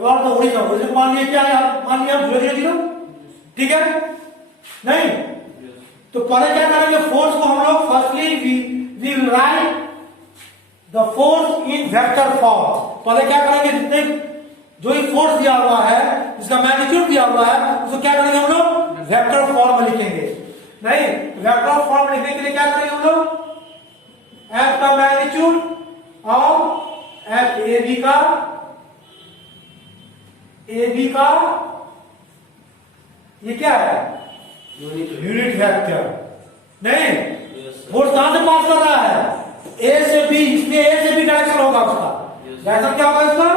तो ओरिजिन मान लिया क्या है, मान लिया 0 ठीक है नहीं। तो पहले क्या करेंगे, फोर्स को हम लोग firstly we will write the force in vector form. पहले क्या करेंगे, जितने जो ही फोर्स दिया हुआ है, इसका मैग्नीट्यूड दिया हुआ है, उसको क्या करेंगे हम लोग वेक्टर फॉर्म में लिखेंगे। नहीं, वेक्टर फॉर्म लिखने के लिए क्या करेंगे हम लोग, एफ का मैग्नीट्यूड और एफ ए बी का ये क्या है, यूनिट वेक्टर। नहीं, फोर्स कहां से पास कर रहा है, ए से बी, इसलिए ए से बी डायरेक्शन होगा उसका, डायरेक्शन क्या होगा इसका,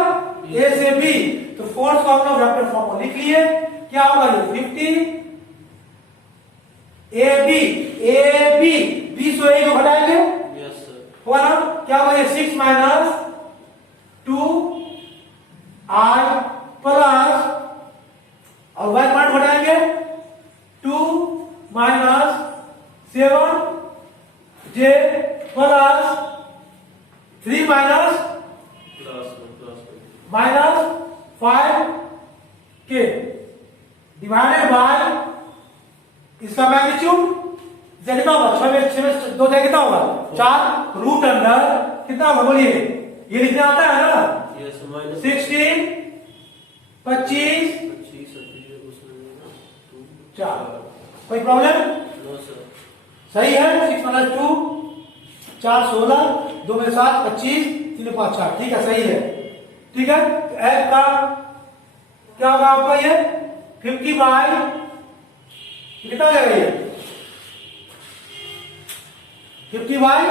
ए से बी। तो फोर्स को हम लोग वेक्टर फॉर्म में लिख लिए, क्या होगा ये 50 ए बी, बी से ए को घटाएंगे, हुआ ना, क्या होगा ये 6 माइनस 2 आई प्लस, और वाई पॉइंट घटाएंगे 2 माइनस 7 जे प्लस 3 माइनस 5 के डिवाइडेड बाय इसका मैग्नीट्यूड कितना होगा, 6 में 2 कितना होगा 4 रूट अंडर कितना होगा बोलिए, ये लिखने आता है ना, 16 25 4, कोई प्रॉब्लम सही है, 6 माइनस 2 4 16 2 में 7 25 3 में 5 4, ठीक है सही है, ठीक है। एफ का क्या होगा आपका ये 50 बाई कितना हो जाएगा ये 50 बाई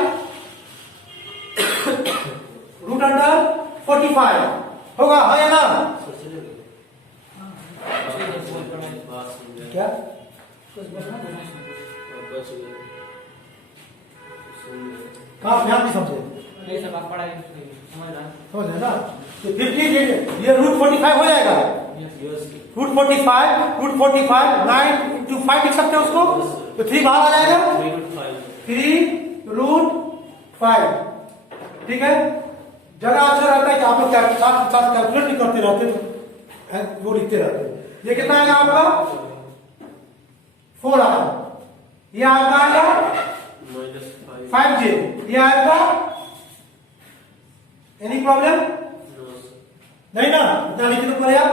रूट अंडर 45 होगा, हाँ या ना, क्या कहा ध्यान नहीं समझे, समझ रहे ना, तो 50 ये रूट 45 हो जाएगा, रूट 45 9 इंटू 5 लिख सकते हैं उसको, तो 3 बाहर आ जाएगा 3 रूट 5, ठीक है। जरा अच्छा रहता है कि आप लोग साथ कैलकुलेट नहीं करते रहते, वो लिखते रहते। ये कितना आएगा आपका 4 आएगा, ये आपका आएगा 5J, ये आएगा, एनी प्रॉब्लम नहीं ना, इतना लिखने को पड़ेगा,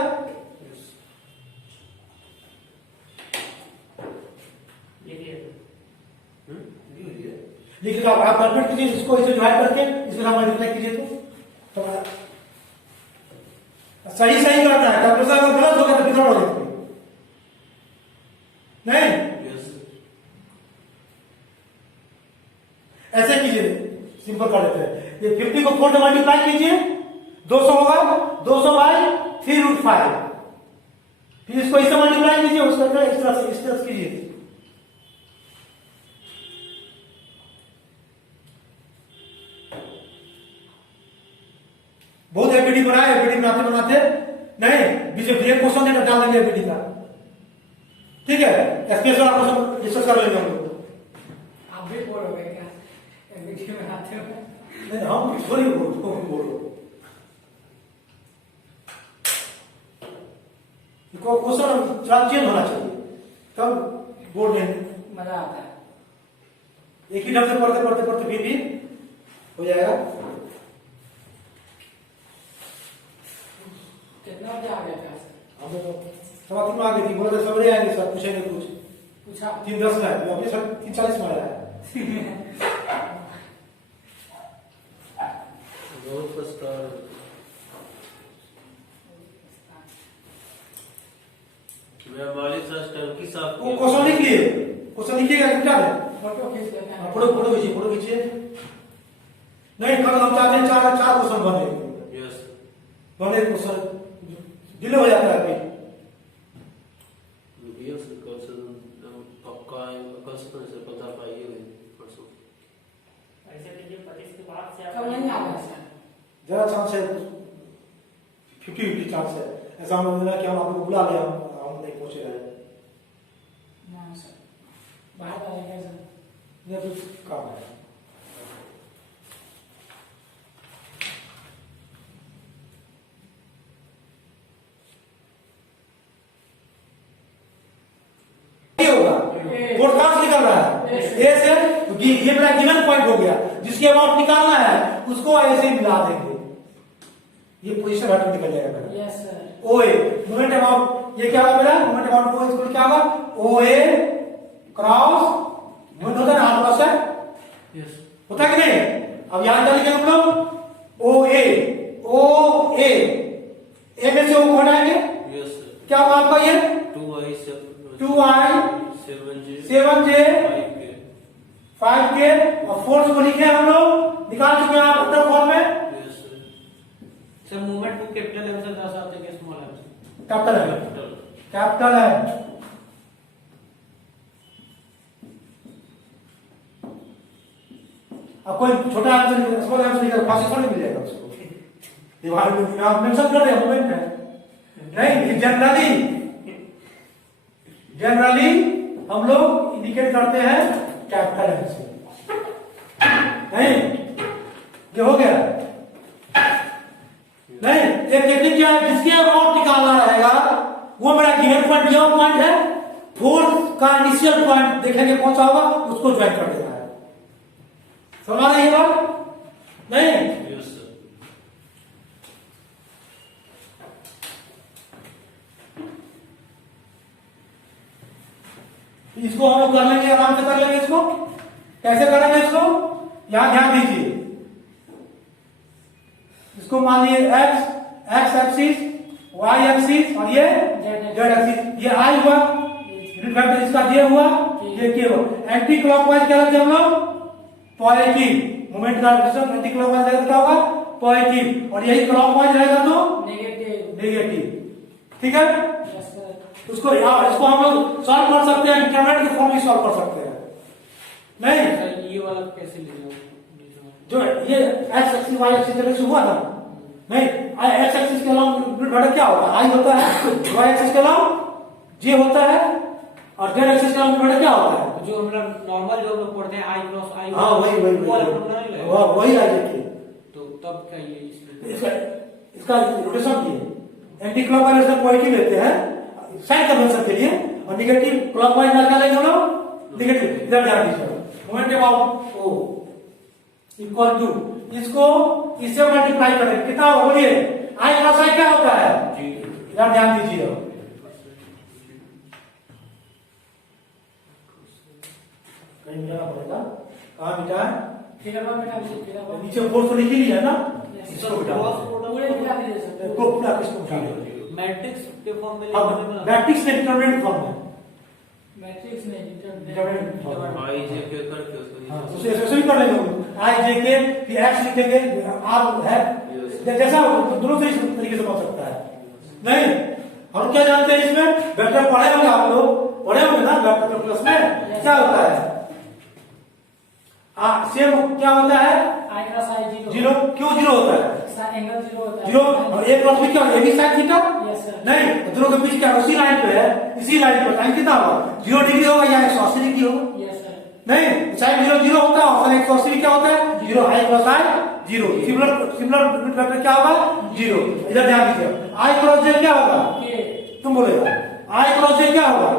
लिख लो आप कैलकुलेट कीजिए, इसको इसे डिवाइड करके इसके साथ मल्टीप्लाई कीजिए तो सही करना है, कैलकुलेशन अगर गलत होगा तो बिगड़ हो जाएगी, नहीं ऐसे कीजिए, सिंपल कर लेते हैं, ये 50 को 4 से मल्टीप्लाई कीजिए, 200 होगा, 200 बाई 3 रूट 5, फिर इसको इससे मल्टीप्लाई कीजिए, उसका इस तरह से कीजिए, बहुत एपीडी बनाए, एपीडी बनाते नहीं, बीच में ब्रेक क्वेश्चन है डाल देंगे एपीडी का, ठीक है, स्पेशल वाला क्वेश्चन डिस्कस कर लेंगे हम लोग, आप भी बोलोगे क्या एपीडी बनाते हो, नहीं हम थोड़ी बोलो, क्वेश्चन चेंज होना चाहिए, तब बोर्ड में मजा आता है, एक ही ढंग से पढ़ते भी हो जाएगा। कितना बजे आ गया क्लास, हम लोग 3:15 आ गई थी, बोले सवेरे आएंगे सर, पूछेंगे कुछ, पूछा 3:10 में आए, अभी सर 3:40 में आया है, बहुत पछतावा, मैं मालिक साहब टंकी साफ वो क्वेश्चन लिख लिए, क्वेश्चन लिखिएगा क्या है, फोटो खींच लेते हैं, फोटो खींचिए, नहीं कल हम चाहते हैं 4 क्वेश्चन बने, यस बने क्वेश्चन डिले हो जाता है अभी, यस पक्का कल से पता पाइए परसों, ऐसे कीजिए 25 के बाद से कब नहीं आ रहा है, जरा चांस है 50-50 चांस है, ऐसा हम लोग कि हम आपको बुला लिया, हम नहीं पहुंचे रहे, ना सर बाहर आएगा सर, नहीं कुछ काम है, पॉइंट हो गया, जिसके अबाउट निकालना है उसको ऐसे ही मिला देंगे, ये पोजीशन हट निकल जाएगा मेरा। Yes sir. O a moment about, ये क्या होगा मेरा मोमेंट अबाउट ओ इसको क्या होगा, ओ ए क्रॉस मोमेंट होता है ना, आर क्रॉस है, यस होता है कि नहीं? अब यहां क्या लिखेंगे हम लोग, ओ ए में से ओ को हटाएंगे, यस क्या होगा आपका ये 2i 7j 5k और फोर्स को लिखे हम लोग, निकाल चुके हैं आप वेक्टर फॉर्म में। यस सर मूवमेंट को कैपिटल एम से दर्शाते हैं स्मॉल एम से? कैपिटल है, कैपिटल है। अब कोई छोटा आंसर स्मॉल आंसर निकल फांसी थोड़ी मिल जाएगा उसको, दीवार में आप मेंशन कर रहे हैं मूवमेंट है नहीं, जनरली हम लोग इंडिकेट करते हैं कैपिटल एम से, नहीं ये हो गया नहीं। एक टेक्निक क्या है, जिसके अबाउट निकालना रहेगा वो मेरा गिवन पॉइंट, यह पॉइंट है, फोर्स का इनिशियल पॉइंट देखेंगे कौन सा होगा, उसको ज्वाइन कर देना है। समझ रही है बात नहीं? Yes sir. इसको हम लोग कर लेंगे, आराम से कर लेंगे। इसको कैसे करेंगे, इसको यहां ध्यान दीजिए, इसको मान लीजिए एक्स एक्सिस, वाई एक्सिस और ये जेड एक्सिस, ये आई हुआ यूनिट वेक्टर, इसका जे हुआ, ये के हुआ। एंटी क्लॉकवाइज क्या रखते हम लोग, पॉजिटिव मोमेंट का डायरेक्शन, एंटी क्लॉकवाइज रहेगा क्या होगा, पॉजिटिव, और यही क्लॉकवाइज रहेगा तो नेगेटिव, ठीक है। Yes sir. इसको हम लोग सॉल्व कर सकते हैं, डिटरमिनेंट के फॉर्म में सॉल्व कर सकते हैं, नहीं? सर ये वाला कैसे लिखा जो ये X axis Y axis direction हुआ था, नहीं एक्स एक्सिस के अलावा यूनिट वेक्टर क्या होगा, आई होता है, वाई एक्सिस के अलावा जे होता है, और जेड एक्सिस के अलावा यूनिट वेक्टर क्या होता है, जो हमरा नॉर्मल जो हम लोग पढ़ते हैं आई क्रॉस आई, हाँ वही वही वो वाला फॉर्मूला नहीं लगेगा? वही आ जाएगी। तो तब क्या ये इसका रोटेशन ये एंटी क्लॉकवाइज पॉजिटिव लेते हैं साइन कन्वेंशन के लिए, और निगेटिव क्लॉकवाइज क्या लेंगे हम लोग, निगेटिव। इधर ध्यान दीजिए, moment about O equal to, इसको इससे मल्टीप्लाई करें, कितना होगा बोलिए, आई क्रॉस आई क्या होता है, इधर ध्यान दीजिए, कहीं मिटाना पड़ेगा, कहाँ मिटा है, नीचे फोर्स तो लिखी नहीं है ना, इसको मिटाओ, पूरे मिटा दीजिए सर। को पूरा किसको मिटा दो, मैट्रिक्स के फॉर्म में अब मैट्रिक्स ने डिटरमिनेंट फॉर्म है, मैट्रिक्स नहीं, डिटरमिनेंट फॉर्म है, आई जे के करके हाँ, उसको उसे ऐसे ही कर लेंगे, आई जे के फिर एक्स लिखेंगे, आर है, जैसा दोनों से इस तरीके से बन सकता है, नहीं? हम क्या जानते हैं इसमें, वेक्टर पढ़े होंगे आप लोग, पढ़े होंगे ना वेक्टर कैलकुलस में, क्या होता है, सेम क्या होता है, आई क्रॉस आई जीरो, क्यों जीरो होता है, एंगल जीरो होता है, जीरो, और एक क्रॉस भी क्या A B sine theta, yes sir. नहीं दोनों के बीच क्या उसी लाइन पे है, इसी लाइन पे साइन कितना होगा, 0 डिग्री होगा या 180 डिग्री होगा, यस सर। नहीं साइन 0 0 होता है, और साइन 180 क्या होता है, 0, आई क्रॉस आई 0, सिमिलर यूनिट वेक्टर क्या होगा, 0। इधर ध्यान दीजिए, आई क्रॉस जे क्या होगा, के तुम बोलेगा, आई क्रॉस जे क्या होगा,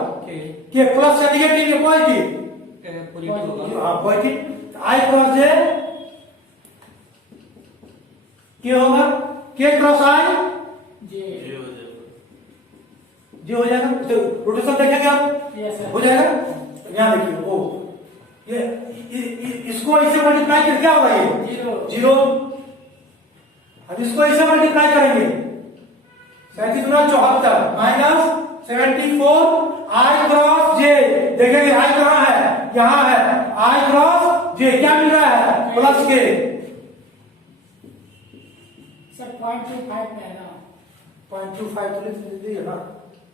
के प्लस या नेगेटिव या पॉजिटिव, पॉजिटिव होगा। हाँ पॉजिटिव, आई क्रॉस जे क्या होगा, के क्रॉस आई जे जे हो जाएगा। जे हो जाएगा, तो रोटेशन देखेंगे आप, यस सर। हो जाएगा, यहाँ देखिए ओ ये इसको इसे मल्टीप्लाई करके क्या होगा, ये जीरो 0, अब इसको इसे मल्टीप्लाई करेंगे 37×74 माइनस 74 आई क्रॉस जे, देखेंगे आई कहाँ है, यहाँ है, आई क्रॉस जे क्या मिल रहा है, प्लस के सर 0.25 में है ना, 0.25 तो लिख लीजिए ना,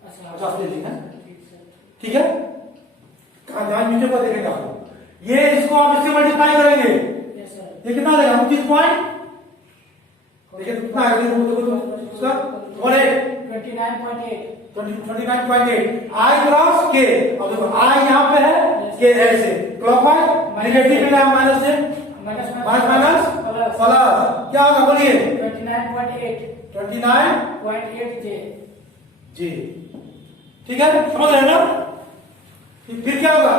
अच्छा 50 ले लीजिए, ठीक सर। ठीक है। कहाँ ध्यान नीचे को देखेंगे आप, ये इसको आप इससे मल्टीप्लाई करेंगे, यस सर। ये कितना आ जाएगा 29 पॉइंट, देखिए कितना आ गया, उसका और 29.8 29.8 आई क्रॉस के, अब देखो आई यहाँ पे है, के ऐसे क्लॉकवाइज नेगेटिव में माइनस से माइनस प्लस क्या होगा बोलिए, 29.8 जे जी, ठीक है, समझ रहे हैं ना। फिर क्या होगा,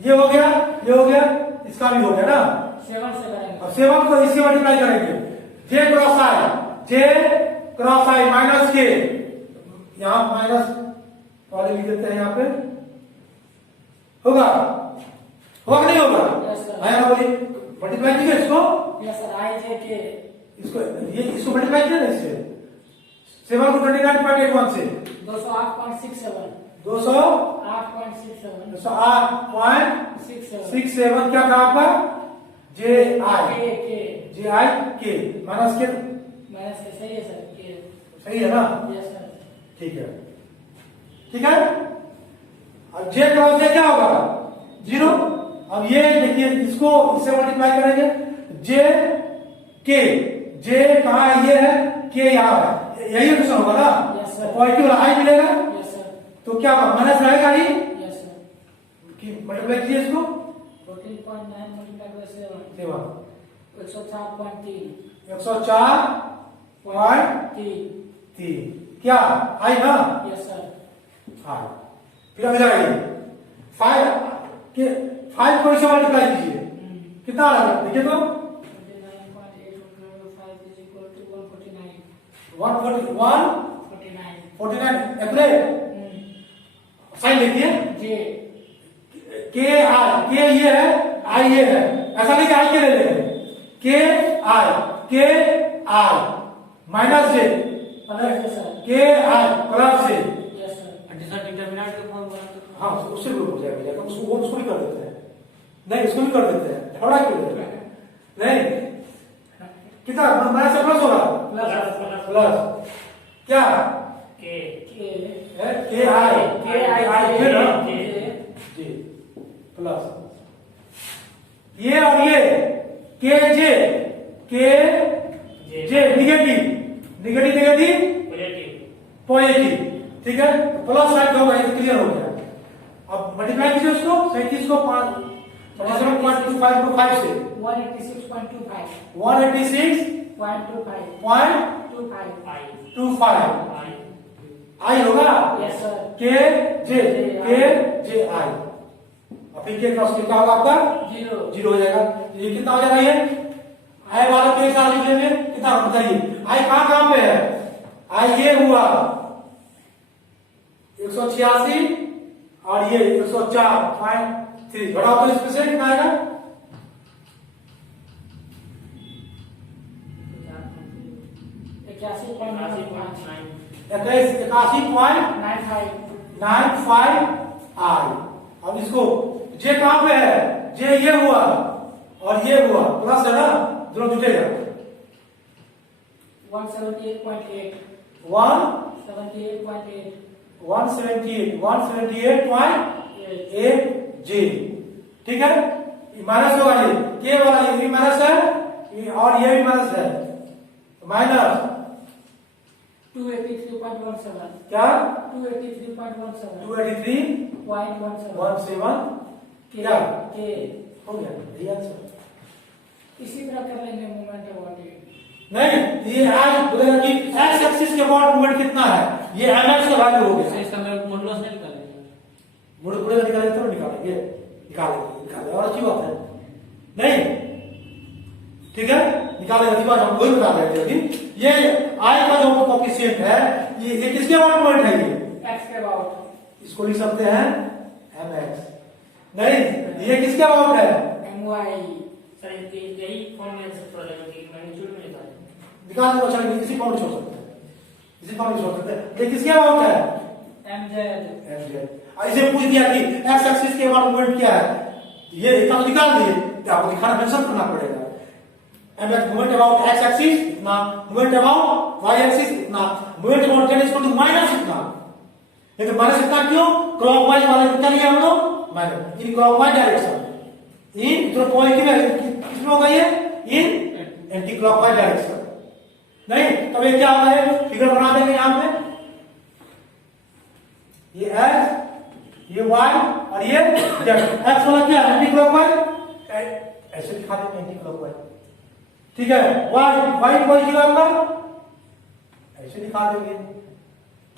ये हो गया, ये हो गया, इसका भी हो गया ना, 7 से करेंगे। अब 7 को इससे मल्टीप्लाई करेंगे, जे क्रॉस आई माइनस के, यहाँ माइनस वाले लिख देते हैं, यहाँ पे होगा कि नहीं होगा? Yes, sir. आया ना, बोलिए मल्टीप्लाई कीजिए इसको, यस सर, आई जे के इसको मल्टीप्लाई कीजिए ना इससे, 7 को 29.81 से 208.67 208.67 67 क्या था आपका? जे आई के माइनस के, माइनस के, सही है सर, के सही है ना? Yes sir. ठीक है। अब जे क्रॉस जे क्या होगा? 0। अब ये देखिए, इसको इससे मल्टीप्लाई करेंगे, जे कहाँ है? ये है, के यहाँ है, यही ऑप्शन होगा ना? Yes, sir. पॉजिटिव आई मिलेगा, यस सर। तो क्या होगा? माइनस रहेगा ही, यस सर। कि मल्टीप्लाई कीजिए इसको, 14.9 मल्टीप्लाई बाय 7 सेवा 104.3 104.3 क्या आई ना? Yes sir. हाँ, फिर आ जाएगी 5 को इसे मल्टीप्लाई कीजिए, कितना आ रहा है देखिए तो? 141 एक्यूरेट। साइन लिखिए, के ये है, आई ये है, ऐसा नहीं कि आई के ले लेंगे, के आई माइनस जे के आई प्लस जे, यस सर। जैसा डिटरमिनेंट का फॉर्म बना तो हाँ उससे भी हो जाएगा, लेकिन उसको भी कर देते हैं, नहीं इसको भी कर देते हैं, थोड़ा क्यों देते हैं? नहीं, कितना माइनस से प्लस होगा, प्लस क्या के आई जी प्लस ये और ये के जे निगेटिव पॉजिटिव, ठीक है, प्लस साइन का होगा, ये क्लियर हो गया। अब मल्टीप्लाई कीजिए उसको 37 को 5.25 से 186.25 आई होगा, यस सर। के जे आई। अब फिर के क्रॉस क्या होगा आपका? 0 हो जाएगा। ये कितना हो जाएगा? ये आई वाला के साथ लिख लेंगे, कितना बताइए? आई कहां पे है? आई ये हुआ 186 और ये 104.3 घटाओ तो इसमें से कितना आएगा? 81.95 आई। अब इसको जे कहां पे है? जे ये हुआ और ये हुआ, प्लस है ना, दोनों जुटेगा 178.8 178.8 जी, ठीक है। माइनस होगा, ये के वाला ये भी माइनस है और ये भी माइनस है, माइनस 283.17 क्या 283.17 क्या हो गया? यही आंसर। इसी तरह कर लेंगे मूवमेंट अबाउट इट। नहीं, ये आज बोलेगा कि एक्स एक्सिस के अबाउट मूवमेंट कितना है, ये एमएक्स का वैल्यू हो गया। इसका मैं मॉडुलस नहीं निकालेंगे, मुड़ पूरे निकालेंगे तो निकालेंगे और अच्छी बात है, नहीं ठीक है, निकालेंगे अच्छी बात, हम वही बता रहे थे अभी। ये आई का जो कोएफिशिएंट है, ये किसके अबाउट मूवमेंट है? ये एक्स के अबाउट, इसको लिख सकते हैं एमएक्स। नहीं, ये किसके अबाउट है? एमवाई। सर यही फॉर्म में आंसर पड़ जाएगा कि मैग्नीट्यूड में निकालें, निकाल दो, अच्छा इसी फॉर्म में छोड़ सकते हैं, इसी फॉर्म में छोड़ सकते हैं। ये किसके अबाउट है? एमजेड। इसे पूछ दिया कि एक्स एक्सिस के अबाउट मूवमेंट क्या है, ये इतना तो निकाल दिए, तो आपको दिखाना मेंशन करना पड़ेगा। मूवमेंट अबाउट एक्स एक्सिस इतना, मूवमेंट अबाउट वाई एक्सिस इतना, movement about z equal to minus इतना। लेकिन माइनस इतना क्यों? क्लॉकवाइज वाला कितना लिया हम लोग? माइनस इन क्लॉकवाइज डायरेक्शन, इन जो पॉजिटिव है किसमें होगा? ये इन एंटी क्लॉकवाइज डायरेक्शन। नहीं, तब ये क्या होगा? फिगर बना देंगे यहाँ पे, ये एक्स, ये वाई और ये जेड। एक्स वाला क्या है? एंटी क्लॉकवाइज, ऐसे दिखा देंगे एंटी क्लॉकवाइज, ठीक है। वाई पॉजिटिव आपका, ऐसे दिखा देंगे।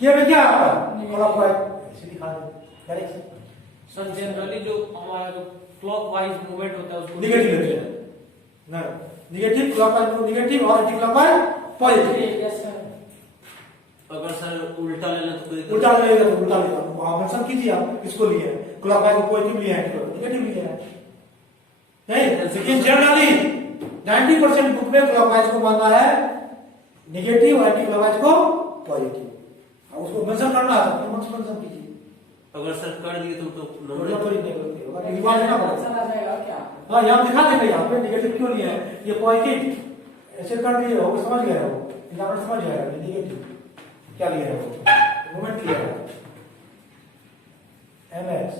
क्या में क्या आपका? क्लॉकवाइज, ऐसे दिखा देंगे डायरेक्शन। सर जनरली जो हमारा जो क्लॉकवाइज मूवमेंट होता है उसको निगेटिव लेते हैं, ना नेगेटिव क्लॉकवाइज को नेगेटिव और anti clockwise positive. Yes sir. अगर सर उल्टा लेना तो कोई उल्टा लेगा तो उल्टा लेगा, वहां मेंशन कीजिए आप किसको लिए है, क्लॉकवाइज को पॉजिटिव लिया है, नेगेटिव लिया है। नहीं, लेकिन जनरली 90% बुक में क्लॉकवाइज को मानना है नेगेटिव और एंटी क्लॉकवाइज को पॉजिटिव। अब उसको मेंशन करना है तो मेंशन कीजिए। अगर सर कर दिए तो नंबर नंबर तो नहीं होगा, रिवाइज लेना पड़ेगा। आंसर आ जाएगा क्या? हाँ, यहाँ दिखा देंगे, यहाँ पे नेगेटिव क्यों लिया है, ये पॉजिटिव ऐसे कर दिए हो, समझ गया वो एग्जामिनर समझ गया है नेगेटिव क्या लिया है, वो मोमेंट लिया है mx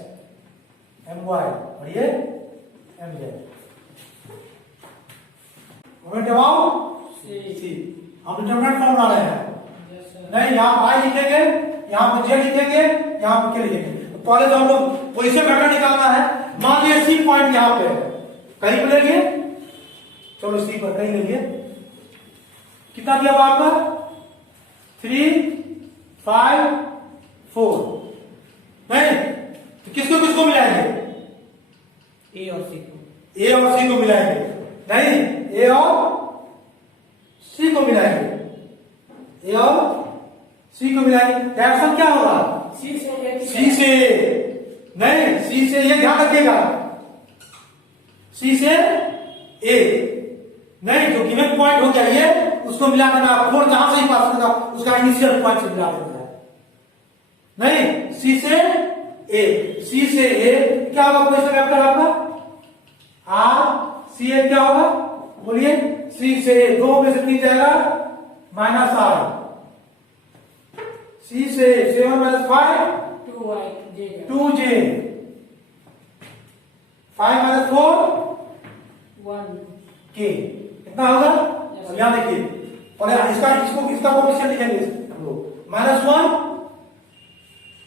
my और ये mz मोमेंट अमाउंट c। हम डिटरमिनेंट फॉर्म बना रहे हैं। Yes sir. नहीं, यहाँ आई लिखेंगे, यहाँ पे जे लिखेंगे, यहाँ पे के लिखेंगे। तो पहले तो हम लोग पोजीशन वेक्टर निकालना है। मान लीजिए सी पॉइंट यहाँ पे है, कहीं पे लेंगे, चलो सी पर कहीं लेंगे, कितना दिया हुआ आपका 3 5 4। नहीं तो किसको किसको मिलाएंगे, ए और सी को, ए और सी को मिलाएंगे। नहीं, ए और सी को मिलाएंगे, ए और सी को मिलाएंगे। डायरेक्शन क्या होगा, सी से ए। सी से, नहीं सी से, ये ध्यान रखिएगा, सी से ए। नहीं, जो गिवन पॉइंट हो जाइए उसको मिला देना, 4 जहां से ही पास होगा उसका इनिशियल पॉइंट से मिला देना है। नहीं, सी से ए, सी से ए क्या होगा, पोजीशन वेक्टर आपका आर सी ए क्या होगा, बोलिए, सी से ए, 2 में से 3 जाएगा -r, सी से 7 - 5 2j, 5 - 4 k, कितना होगा। अब यहां देखिए, और इसका कोएफिशिएंट लिखेंगे हम लोग -1,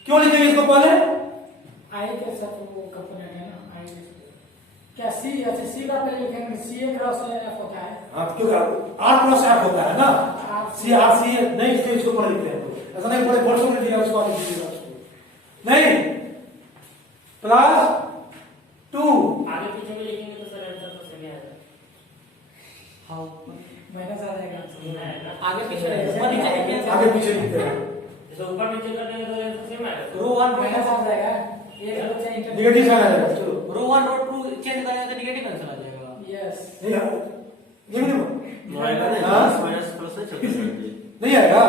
क्यों लिखेंगे इसको पहले, आई के साथ वो कंपोनेंट है ना, आई के साथ। क्या सी, अच्छा सी का पहले लिखेंगे, सी ए क्रॉस एफ होता है। हाँ, क्योंकि r क्रॉस f होता है ना, सी आर सी नहीं, इसको ऊपर लिखते हैं, ऐसा नहीं बड़े वर्षों में दिया उसको आगे लिखिएगा उसको। नहीं, +2 आगे पीछे में लिखेंगे तो सर आंसर तो सही आएगा। हाउ माइनस आ जाएगा आंसर। आगे पीछे ऊपर नीचे लिखेंगे, आगे पीछे लिखते हैं, जैसे ऊपर नीचे कर देंगे तो आंसर सेम आएगा। रो 1 माइनस आ जाएगा, ये बच्चा इंटर। नेगेटिव साइन आ जाएगा। चलो रो 1 रो 2 चेंज करेंगे तो नेगेटिव आंसर आ जाएगा। यस। नहीं ये नहीं आएगा ना, हाँ? माइनस प्लस नहीं चलता। नहीं आएगा,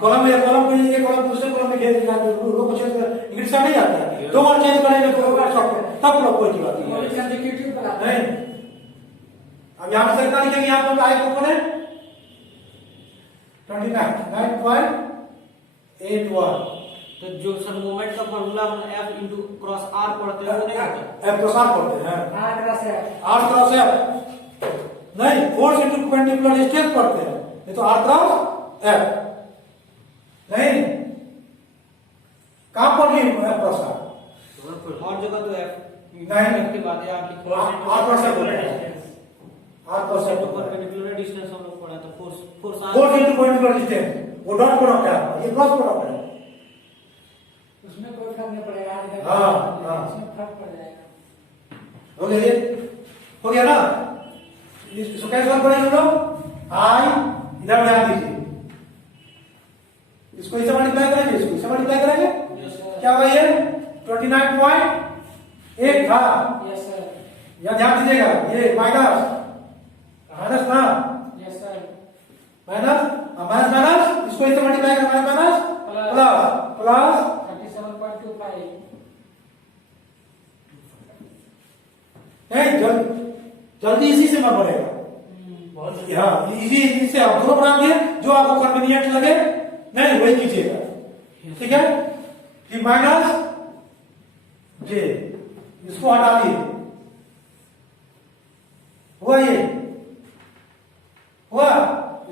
कॉलम में कॉलम को ये कॉलम दूसरे कॉलम में घेर दिया तो रो को चेंज कर, इंग्लिश नहीं आता है, 2 बार चेंज करेंगे तो तब लोग कोई बात नहीं और है। कंसेक्यूटिव पर आता नहीं, है। अब यहाँ पे सरकार लिखेंगे, यहाँ पर आए कंपोनेंट 29.81। तो जो सर मोमेंट का फार्मूला हम F × क्रॉस R पढ़ते हैं वो नहीं होता। F क्रॉस R पढ़ते हैं, आर क्रॉस है। R क्रॉस F नहीं, फोर्स इंटू परपेंडिकुलर डिस्टेंस पढ़ते हैं, ये तो R क्रॉस F नहीं, कहां पर नहीं F क्रॉस R, और जगह तो F नहीं। की बात है, आप लिखो R क्रॉस F होता है, R क्रॉस F होता है, परपेंडिकुलर डिस्टेंस हम लोग पढ़ा था, force force into perpendicular distance, वो डॉट प्रोडक्ट है, ये क्रॉस प्रोडक्ट है। उसमें कोई फर्क नहीं पड़ेगा, इधर हाँ, हाँ। उसमें फर्क पड़ जाएगा। हो गया ये, हो गया ना, इसको कैसे सॉल्व करेंगे हम लोग, आई इधर ध्यान दीजिए, इसको इसे मल्टीप्लाई करेंगे, इसको इसे मल्टीप्लाई करेंगे, क्या होगा ये 29.8 था, यस सर। यहां ध्यान दीजिएगा, ये माइनस ना, यस सर। माइनस माइनस, इसको इसे मल्टीप्लाई करेंगे, माइनस प्लस प्लस 37.25। नहीं, जल्दी इसी से मत बढ़ेगा, बहुत हाँ इसी से आप दोनों बना दिए, जो आपको कन्वीनियंट लगे नहीं वही कीजिएगा, ठीक है। फिर माइनस जे, इसको हटा दिए, हुआ ये, हुआ,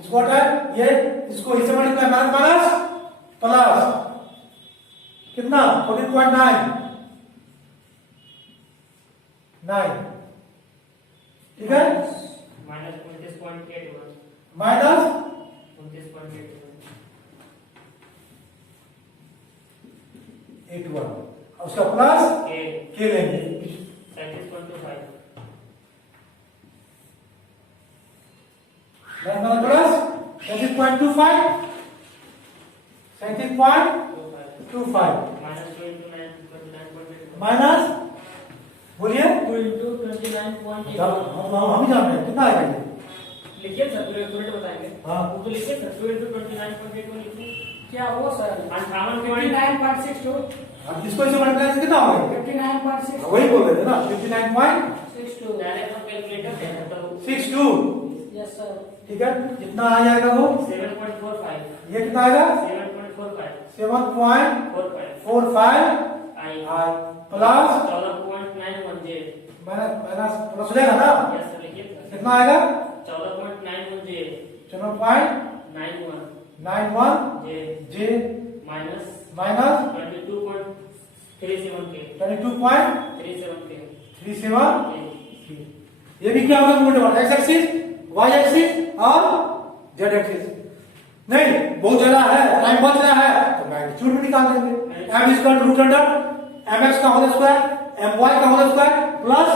इसको हटा ये, इसको इसे मल्टीप्लाई माइनस प्लस कितना 14.9 ठीक है, माइनस 29.81 माइनस 81 उसका प्लस के के लेंगे, 37.25 then plus 37.25, 37.25 minus 2 into 9 29.8 minus, बोलिए 2 into 29.8 हम ही जान रहे हैं कितना आएगा ये। लिखिए सर पूरे पूरे बताएंगे हाँ। वो तो लिखिए सर 2 into 29.8 को लिखिए क्या वो सर 58.62 अब इसको इसे मल्टीप्लाई करके कितना होगा? 59.6 वही बोल रहे थे ना 59.62 डायरेक्ट हम कैलकुलेटर से तो यस सर ठीक है, कितना आ जाएगा वो? 7.45 ये कितना आएगा? 7.45 7.45 आई आई प्लस 14.910 माइनस माइनस प्लस हो जाएगा ना? यस सर लिखिए कितना आएगा? 14.910 7.91 91 जे माइनस माइनस 22.37 के 22.37 ये भी क्या होगा? Moment of X axis, Y axis और जेड एक्सिस। नहीं बहुत ज्यादा है, टाइम बच रहा है तो मैग्नीट्यूड भी निकाल लेंगे। m equal to root under mx का होल स्क्वायर my का होल स्क्वायर प्लस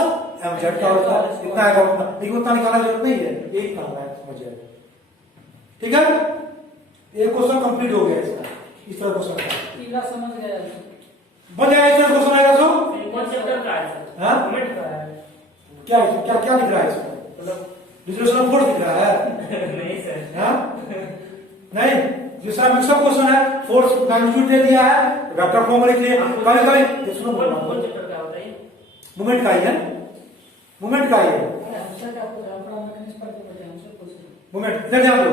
mz का होल स्क्वायर, इतना आएगा उतना, लेकिन उतना निकालने की जरूरत नहीं है, एक काम है समझ जाए। ठीक है, एक क्वेश्चन कंप्लीट हो गया इसका, इस तरह क्वेश्चन इला समझ गया बन जाएगा। इस तरह क्वेश्चन आएगा तो कौन चैप्टर का है सर हाँ? मोमेंट का है क्या क्या क्या लिख रहा है इसमें? मतलब डिस्ट्रीब्यूशन फोर्स दिख रहा है? नहीं सर हाँ? नहीं, दूसरा मिक्सअप क्वेश्चन है, फोर्स मैग्नीट्यूड दे दिया है, वेक्टर फॉर्म लिख लिए। कभी कभी ये सुनो, कौन चैप्टर का होता है मोमेंट का ही है, मोमेंट का ही है, हमसे क्या पूछा अपना मैकेनिक्स पर के बता हमसे पूछ मोमेंट इधर ध्यान दो।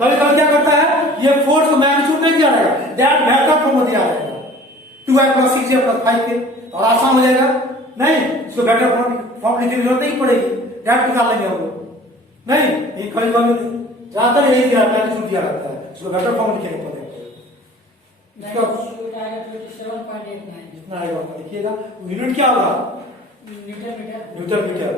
कभी कभी क्या करता है, ये फोर्स को मैग्नीट्यूड नहीं दिया जाएगा, दैट वेक्टर फॉर्म दिया जाएगा 2i plus 6j plus 5k, और आसान हो जाएगा। नहीं, इसको वेक्टर फॉर्म लिखने की जरूरत नहीं पड़ेगी, डायरेक्ट निकाल लेंगे हम लोग। नहीं, ये कभी कभी ज्यादातर यही दिया मैग्नीट्यूड दिया रहता है, इसको वेक्टर फॉर्म लिखने पड़ेगा। इसका मैग्नीट्यूड आएगा 27.89 कितना आएगा लिखिएगा, यूनिट क्या होगा? मीटर मीटर न्यूटन मीटर,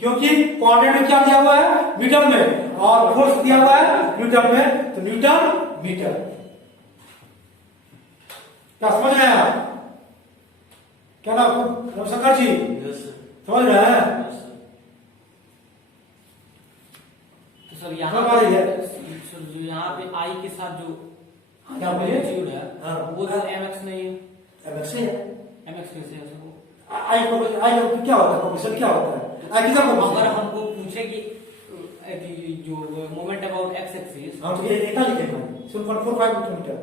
क्योंकि कोऑर्डिनेट में क्या दिया हुआ है? मीटर में, और फोर्स दिया हुआ है न्यूटन में, तो न्यूटन मीटर। क्या समझ रहे हैं आप? क्या नाम रविशंकर जी यस सर समझ रहे हैं? तो सर यहाँ कब आ रही है? सर जो यहाँ पे आई के साथ जो क्या बोलिए? मैग्नीट्यूड है हाँ। वो तो mx नहीं है। MX है। mx कैसे है सर वो? आई को क्या होता है? प्रोपोर्शन क्या होता है? आई किधर अगर प्रोपोर्शन? हमको पूछे कि जो मोमेंट अबाउट x एक्सिस हम तो ये इतना लिखेंगे 7.45 मीटर।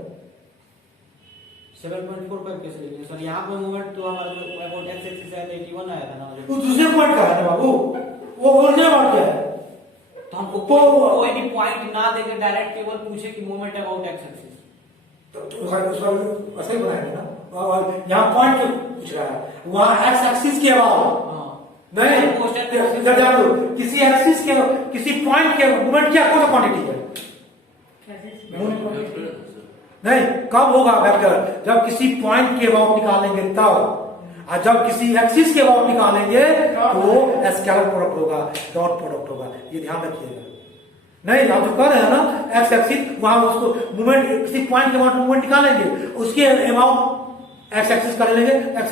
7.45 कैसे लिखेंगे सर? यहाँ पे मोमेंट तो हमारा जो अबाउट x एक्सिस है 81 आया था ना मुझे। वो दूसरे पॉइंट का है ना बाबू, वो बोलने वाला क्या है? तो हमको तो- कोई भी पॉइंट ना देके डायरेक्ट केवल पूछे कि मोमेंट अबाउट x एक्सिस। तो उसका ऐसे ही बनाएंगे ना, और यहाँ पॉइंट पूछ रहा है, वहाँ एक्स एक्सिस के अलावा हाँ नहीं, इधर ध्यान दो, किसी एक्सिस के किसी पॉइंट के मोमेंट क्या कौन सा क्वांटिटी है? नहीं, कब होगा वेक्टर? जब किसी पॉइंट के अबाउट निकालेंगे तब, और जब किसी एक्सिस के अबाउट निकालेंगे तो वो स्केलर प्रोडक्ट होगा, डॉट प्रोडक्ट होगा, ये ध्यान रखिएगा। नहीं, आप जो कर रहे हैं ना एक्स एक्सिस, वहां उसको मूवमेंट किसी पॉइंट के अबाउट मूवमेंट निकालेंगे, उसके अबाउट एक्स एक्सिस कर लेंगे। एक्स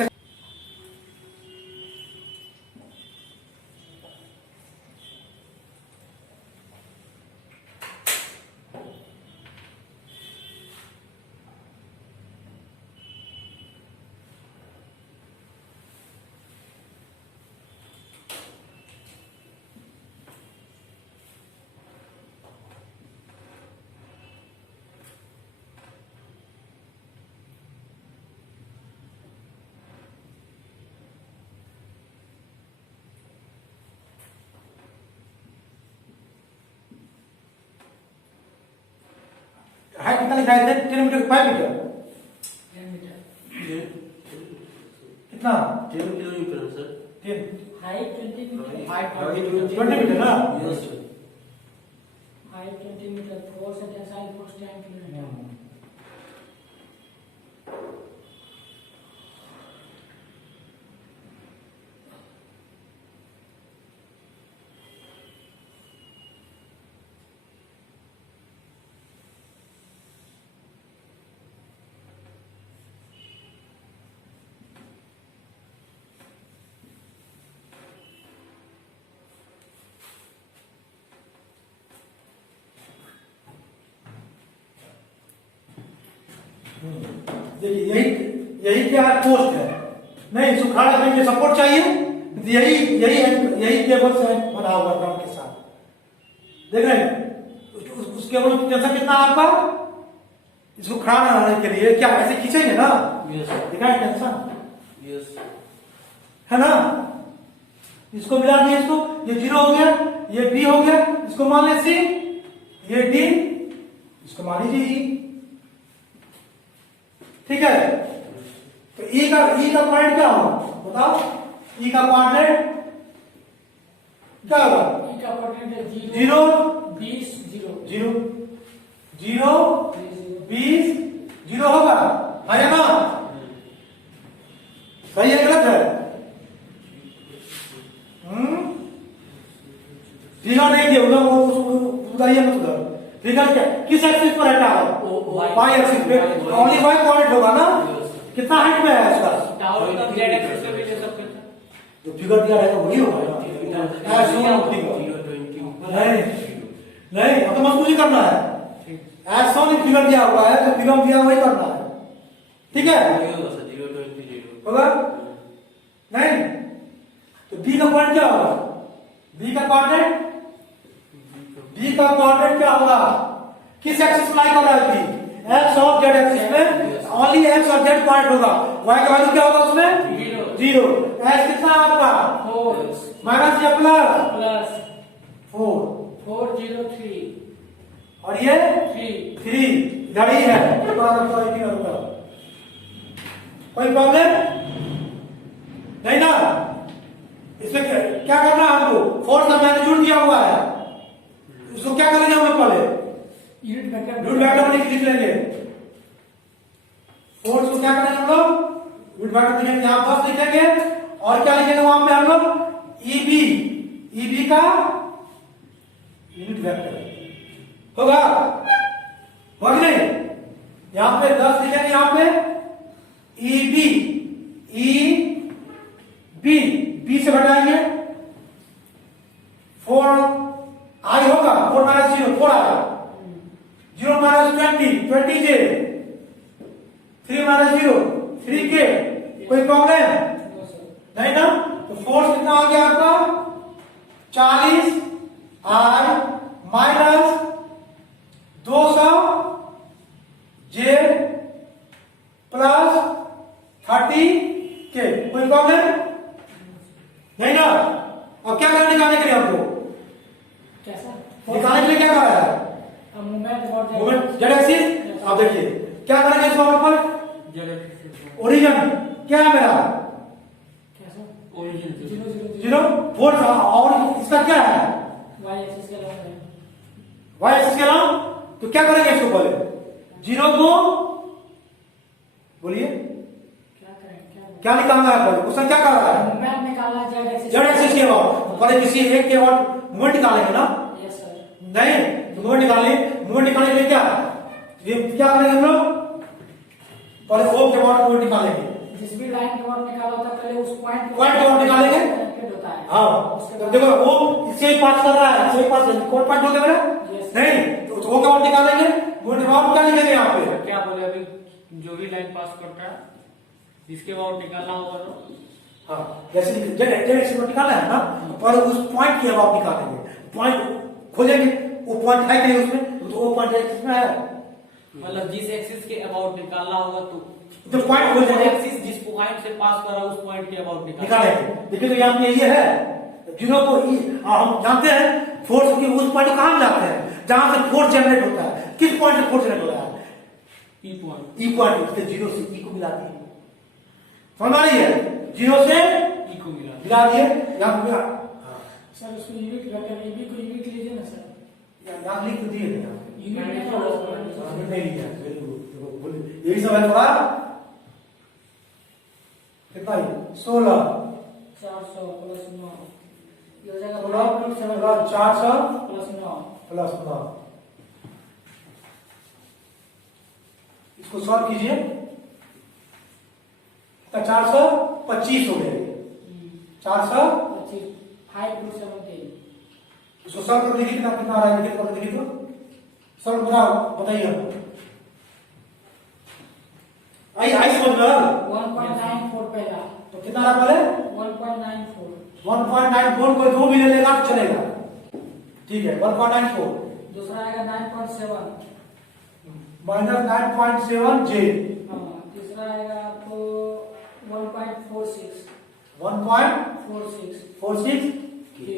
हाइट कितना लिखा है? 10 मीटर 5 मीटर 10 मीटर कितना? 10 किलोमीटर है sir 10 height 20 metre height 20 metre ना? Yes sir height 20 metre force at side force 10 kilometre देखिए यही यही क्या है, पोस्ट है। नहीं, इसको खड़ा करने के लिए सपोर्ट चाहिए, तो यही यही यही केबल से बना हुआ ग्राउंड के साथ। देख रहे हैं उस केबल की टेंशन कितना है आपका, इसको खड़ा रहने के लिए क्या ऐसे खींचेंगे ना, यस दिखाए टेंशन यस है ना। इसको मिला दिए, इसको ये 0 हो गया, ये B हो गया, इसको मान ले C, ये D, इसको मान लीजिए E। ठीक है, तो E का पॉइंट क्या होगा बताओ, E का पॉइंट क्या होगा, ई का कोऑर्डिनेट है 0 20 0 0 0 20 0 होगा, है ना। सही है गलत है, फिगर नहीं दिया उधर, उधर मत उधर। फिगर क्या किस एक्सिस पर हटा है, वाई एक्सिस पे, ओनली वाई कोऑर्डिनेट होगा ना। कितना हाइट में है इसका, टावर का जेड एक्सिस पे भी ले सकते थे। जो फिगर दिया रहेगा वही होगा ना। नहीं नहीं, अब तो मजबूरी करना है, ऐसा नहीं फिगर दिया हुआ है, जो फिगर दिया वही करना है। ठीक है, होगा नहीं, तो बी का पॉइंट क्या होगा, बी का कोऑर्डिनेट, बी का कोऑर्डिनेट क्या होगा, किस एक्सिस में लाई कर रहा है बी, एक्स और जेड एक्सिस में, ओनली एक्स और जेड पॉइंट होगा। वाई का वैल्यू क्या होगा उसमें 0, एक्स कितना आपका 4 माइनस या प्लस प्लस 4, 403 और ये 3 3 इधर ही है। कोई प्रॉब्लम नहीं ना, इसमें क्या करना है हमको, फोर्स का मैग्नीट्यूड दिया हुआ है, उसको क्या करेंगे हम लोग पहले यूनिट वेक्टर यूनिट वेक्टर में लिख लेंगे। फोर्स को क्या करेंगे हम लोग, यूनिट वेक्टर लिखेंगे, यहां फर्स्ट लिखेंगे, और क्या लिखेंगे वहां पे हम लोग ईबी का यूनिट वेक्टर होगा कि नहीं। यहां पे 10 लिखेंगे, यहां पे ईबी बी से घटाएंगे 4 आई होगा, 4 माइनस 0 4 आएगा, 0 माइनस 20 जे, 3 माइनस 0 3 के। कोई प्रॉब्लम नहीं ना, तो फोर्स कितना हो गया आपका 40 आई माइनस 200 जे प्लस 30 के। कोई प्रॉब्लम नहीं ना। अब क्या करने निकालने के लिए हमको, कैसा निकालने के लिए क्या कर रहा है, मूवमेंट मूवमेंट जेड एक्सिस। अब देखिए क्या करेंगे इस फॉर्मूले पर, जेड एक्सिस ओरिजिन क्या है मेरा कैसा ओरिजिन से 0 0 0 फोर्स, और इसका क्या है y एक्सिस के लंब है, वाई एक्सिस के नाम। तो क्या करेंगे इसको पहले, 0 को बोलिए क्या करें क्या निकालना है पहले, क्वेश्चन क्या कर रहा है, मूवमेंट निकालना जेड एक्सिस जेड एक्सिस के अबाउट। पहले किसी एक के अबाउट मूवमेंट निकालेंगे ना, यस सर। नहीं तो मूवमेंट निकालने के लिए क्या, ये क्या करेंगे हम लोग, पहले ओ के अबाउट मूवमेंट निकालेंगे, जिस भी लाइन के अबाउट निकाला होता है पहले उस पॉइंट पॉइंट के अबाउट निकालेंगे। कनेक्टेड होता है। हाँ उसके तो बाद देखो वो इससे ही पास कर रहा है, इससे ही पास कौन पॉइंट हो गया मेरा, Yes. नहीं तो ओ के अबाउट निकालेंगे, मूवमेंट अबाउट क्या लिखेंगे यहाँ पे, क्या बोले अभी, जो भी लाइन पास करता है जिसके अबाउट निकालना होगा तो हाँ जैसे जेड एक्सिस को निकालना है ना, पर उस पॉइंट के अबाउट निकालेंगे, पॉइंट खोजेंगे, वो पॉइंट है नहीं उसमें, तो वो पॉइंट एक्सिस में है, मतलब जिस एक्सिस के अबाउट निकालना होगा तो पॉइंट खोजेंगे एक्सिस जिस पॉइंट से पास कर रहा है उस पॉइंट के अबाउट निकालेंगे। देखिए तो यहाँ पे ये है 0 को हम जानते हैं फोर्स की, उस पॉइंट को कहाँ जाते हैं जहां से फोर्स जनरेट होता है, किस पॉइंट से फोर्स जनरेट हो रहा है, ई पॉइंट ई पॉइंट उसके 0 से ई को मिला दिए, समझ आ रही है, 0 से ई को मिला मिला दिए, यहाँ पे सर उसको यूनिट वेक्टर एबी को यूनिट लीजिए ना सर, यहाँ लिख तो दिए थे यहाँ। यूनिट समझ नहीं लिया, यही सब है थोड़ा, कितना 16 400 प्लस 9 ये हो जाएगा 400 प्लस 9 प्लस 9, इसको सॉल्व कीजिए, 425 हो गए, 400 25 5 + 17 इसको सॉल्व कर देखिए कितना कितना आ रहा है, देखिए तो सॉल्व करा बताइए। आई समझ में 1.94 पहला, तो कितना रहा पहले 1.94, 1.94 कोई दो भी ले लेगा तो चलेगा, ठीक है 1.94 दूसरा आएगा 9.7, माइनस 9.7 जे, हाँ, तीसरा आएगा आपको 1.46, 1.46 के,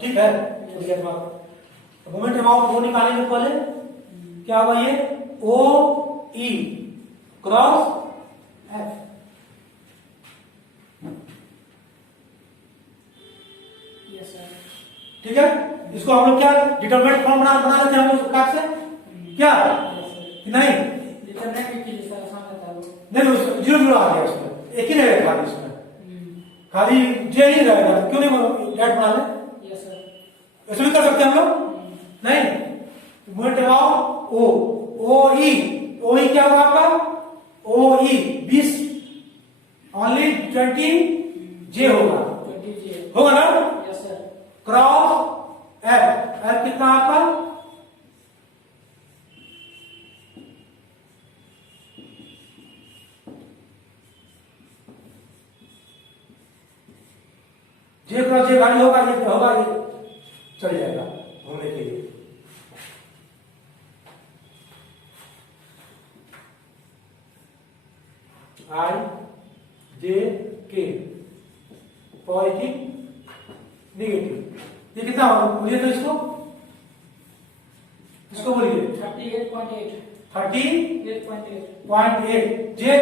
ठीक है। मोमेंट अमाउंट वो निकालेंगे पहले, क्या होगा ये ओ ई क्रॉस एफ, यस सर, ठीक है। इसको हम लोग क्या डिटरमिनेंट फॉर्म बना लेते हैं हम लोग काट से, क्या कि नहीं डिटरमिनेंट के लिए सर आसान रहता है वो। नहीं, जीरो जीरो आ गया उसमें, एक ही रहेगा खाली इसमें, खाली जे ही रहेगा, क्यों नहीं डेट बना ले, यस सर, ऐसे भी कर सकते हैं हम लोग, नहीं मोमेंट अमाउंट ओ ई क्या होगा आपका ओ ई 20 ओनली 20 जे होगा, 20 जे, होगा ना, यस सर, क्रॉस एफ कितना आपका जे क्रॉस जे वैल्यू होगा, ये होगा, ये चल जाएगा होने के लिए। आई जे के पॉजिटिव नेगेटिव, ये कितना होगा बोलिए तो इसको बोलिए 38.8, 38.8 8.8, जे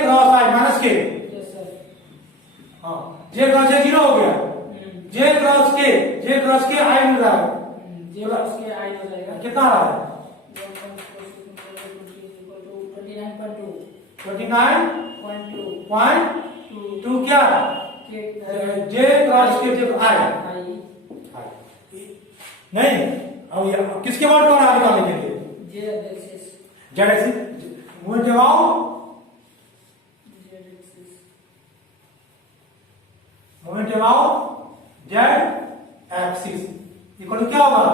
क्रॉस आई माइनस के, यस सर, हाँ जे क्रॉस जे जीरो हो गया, जे क्रॉस के आई मिल रहा है, जे प्लस के आई हो जाएगा कितना आ रहा है 29.2, 29.2 क्या जे क्रॉस के जे आई नहीं, अब किसके बाद कौन आगे निकालने के लिए Z axis movement amount Z axis equal to क्या होगा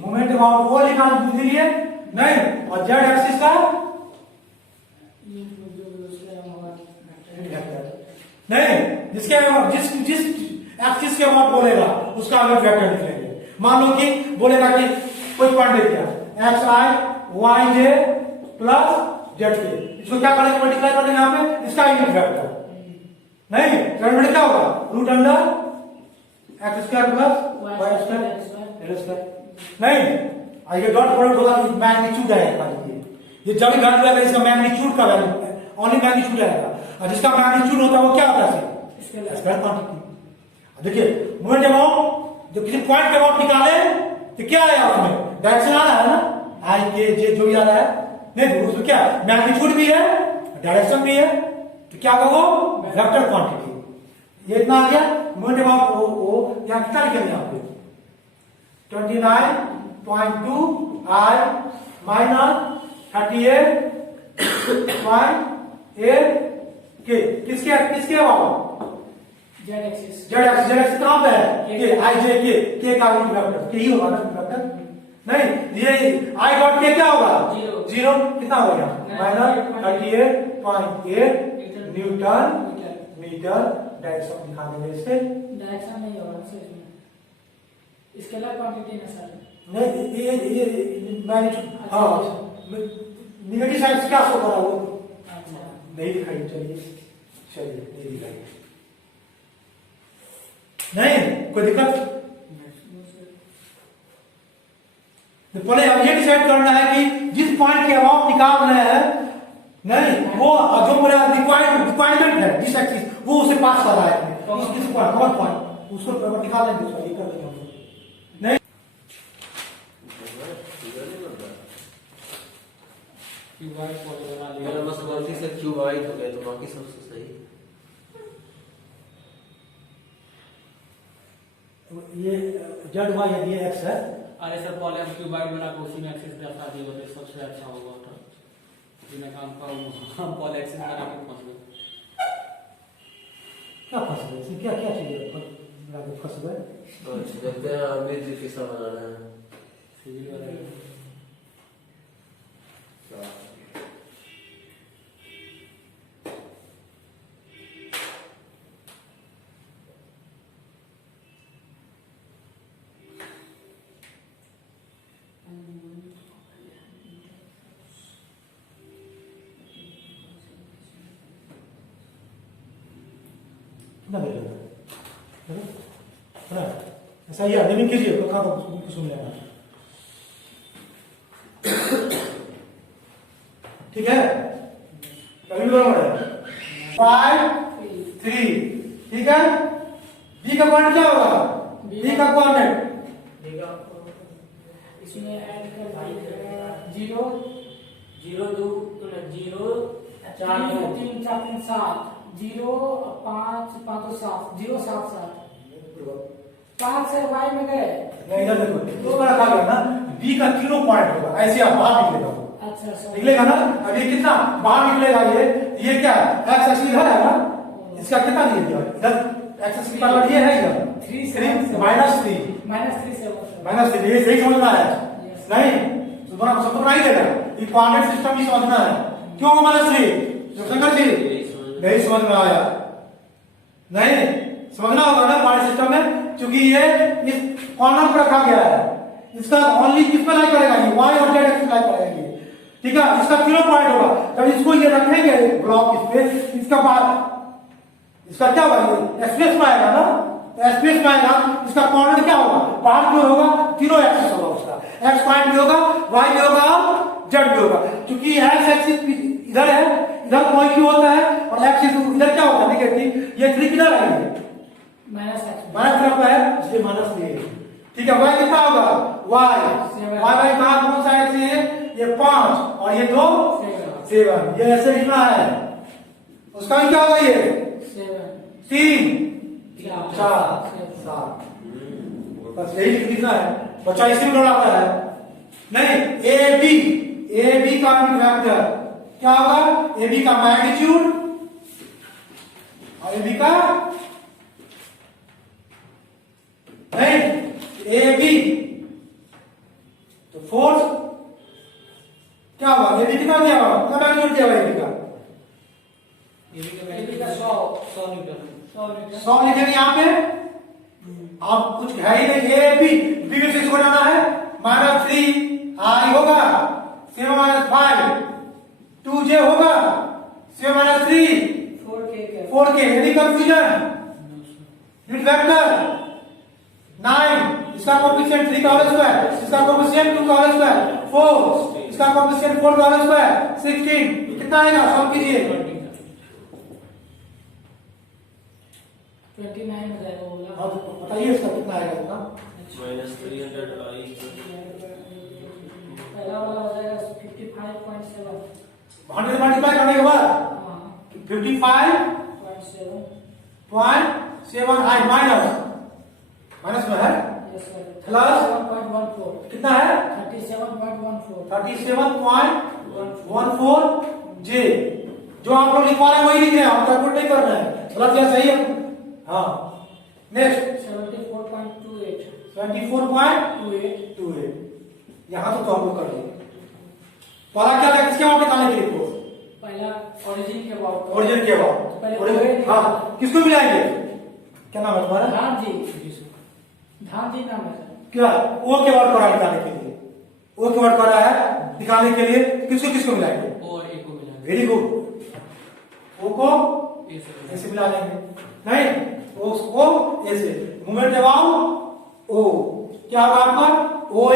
मूवमेंट अमाउंट वो निकाल दीजिए नहीं, और जेड एक्सिस का नहीं, जिस एक्सिस के अमाउंट बोलेगा उसका अगर वेक्टर लिख लेंगे। मान लो कि बोलेगा कि कोई पॉइंट दे दिया एक्स आई वाई जे प्लस जेड के, इसको क्या करेंगे मल्टीप्लाई करेंगे यहाँ पे इसका यूनिट वेक्टर, नहीं क्या होगा root under X square plus Y square नहीं, आइए डॉट प्रोडक्ट होगा तो मैग्नीट्यूड आएगा, ये जब भी घट जाएगा इसका मैग्नीट्यूड का वैल्यू ओनली मैग्नीट्यूड आएगा, और जिसका मैग्नीट्यूड होता है वो क्या होता है स्क्वायर क्वांटिटी। देखिए मोमेंट अमाउंट जब किसी पॉइंट के अमाउंट निकाले तो क्या आया उसमें डायरेक्शन आ रहा है ना, आई के जे जो भी आ रहा है, नहीं उसमें क्या मैग्नीट्यूड भी है डायरेक्शन भी है, तो क्या होगा वेक्टर क्वांटिटी। ये इतना आ गया मोमेंट अमाउंट ओ यहाँ कितना लिखेंगे यहाँ पे 29.2 आई माइनस 38.8 के किसके अमाउंट जेड एक्सिस, जेड कहां पे है के आई जे के का यूनिट वेक्टर के ही होगा ना वेक्टर, नहीं ये आई डॉट के क्या होगा जीरो कितना हो गया माइनस 38.8 न्यूटन मीटर, डायरेक्शन दिखा देंगे इससे, डायरेक्शन नहीं होगा सर इसमें, स्केलर क्वांटिटी ना सर, नहीं ये मैग्नीट्यूड, हाँ निगेटिव साइड से क्या शो कर रहा है वो अच्छा नहीं दिखाई, चलिए नहीं दिखाई, नहीं कोई दिक्कत। तो पहले अब ये डिसाइड करना है कि जिस पॉइंट के अमाउंट निकाल रहे हैं नहीं वो जो बोले रिक्वायरमेंट है जिस एक्सिस वो उसे पास कर रहा है, किस पॉइंट कौन पॉइंट उसको निकाल लेंगे, उसका ये कर देंगे हम लोग। नहीं मेरा बस गलती से क्यूब आई तो गए, तो बाकी सब सही। ये जेड हुआ यदि एक्स है, अरे सर पहले हम क्यूबाइड बना के उसी में एक्सिस दर्शा दिए होते सबसे अच्छा होगा, तो बिना काम का हम पहले एक्सिस बना के फंस गए। क्या फंस गए इसमें, क्या क्या चीजें फंस गए, अच्छा देखते हैं अमित जी किसा बना रहे हैं सिविल वाले कितना दे देगा है ना? ऐसा ही आदमी कीजिए तो कहाँ तो सुन लेना। ठीक है, कभी भी बराबर है 5 3। ठीक है, बी का कोऑर्डिनेट क्या होगा? बी का कोऑर्डिनेट इसमें ऐड कर 0 0 2 0 4 2 3 4 3 7 0 5 5 2 7 0 7 7 5 से y में गए। नहीं, इधर देखो तो बड़ा कहा गया ना, बी का तीनों पॉइंट होगा, ऐसे आप बाहर निकलेगा वो। अच्छा सर निकलेगा ना, अब ये कितना बाहर निकलेगा, ये क्या एक्स एक्सिस इधर है ना, इसका कितना दिया गया इधर, एक्स एक्सिस का ये है इधर 3 -3 -3 से -3, ये सही समझना है नहीं? तो दोनों को सब नहीं देगा, ये कोऑर्डिनेट सिस्टम ही समझना है। क्यों -3 शंकर जी? नहीं समझ में आया? नहीं समझना होगा ना कोऑर्डिनेट सिस्टम में, क्योंकि ये इस कॉर्नर पर रखा गया है, इसका ओनली किस पर लाइक करेगा, ये y और z एक्सिस लाइक करेगा ये। ठीक है, इसका तीनों पॉइंट होगा, जब इसको ये रखेंगे ब्लॉक इस पे, इसका बाद इसका क्या होगा, स्पेस में आएगा ना, स्पेस में आएगा, इसका कोऑर्डिनेट क्या होगा, बाहर जो होगा तीनों एक्सिस होगा, उसका एक्स पॉइंट भी होगा, y भी होगा, z भी होगा। क्योंकि एक्स एक्सिस इधर है, इधर पॉजिटिव होता है, और एक्सिस इधर क्या होगा नेगेटिव, ये 3 किधर आएंगे -x माइनस तरफ है, इसलिए -3। ठीक है, y कितना होगा, y कहां कौन सा एक्स है, ये 5 और ये 2 7, ये ऐसे लिखना है। उसका भी क्या होगा, ये 3 4 7, बस यही लिखना है, बच्चा इसी में दौड़ाता है। नहीं, ए बी का वेक्टर क्या होगा, ए बी का मैग्नीट्यूड और ए बी का नहीं, ए बी तो फोर्स क्या होगा, ए बी कितना दिया होगा, कितना मैग्नीट्यूड दिया होगा ए बी का, AB का 100 न्यूटन 100 लिखेंगे यहाँ पे। आप कुछ है ही नहीं, ए बी बी में से इसको जाना है, -3 आई होगा 7 -5 2j होगा 7 -3 4k, यदि कंफ्यूजन यूनिट वेक्टर 9, इसका कोएफिशिएंट 3 का होल स्क्वायर, इसका कोएफिशिएंट 2 का होल स्क्वायर 4, इसका कोएफिशिएंट 4 का होल स्क्वायर 16, कितना आएगा, सॉल्व कीजिए। 29 हो जाएगा वो वाला। अब बताइए इसका कितना आएगा, इतना -300i पहला वाला हो जाएगा 55.7 100 मल्टीप्लाई करने के बाद हाँ 55.7 आई माइनस में है, यस सर प्लस 7.14 कितना है 37.14 37.14 जे, जो आप लोग लिखवा रहे हैं वही लिख रहे हैं, हम कैलकुलेट नहीं कर रहे हैं, गलत या सही है। हाँ नेक्स्ट 74.28 24.28 यहाँ तो हम लोग कर दिए। पहला क्या था, किसके बाद निकालने के लिए फोर्स, पहला ओरिजिन के बाद ओरिजिन के बाद, पहले origin- हाँ किसको मिलाएंगे, क्या नाम है तुम्हारा, धान जी नाम है सर। क्या ओ के बाद करा निकालने के लिए, ओ के बाद करा है निकालने के लिए, किसको मिलाएंगे, और एक को मिला वेरी गुड, ओ को ए से ऐसे मिला लेंगे, नहीं उसको ऐसे मूवमेंट अबाउट ओ, क्या होगा आपका ओ ए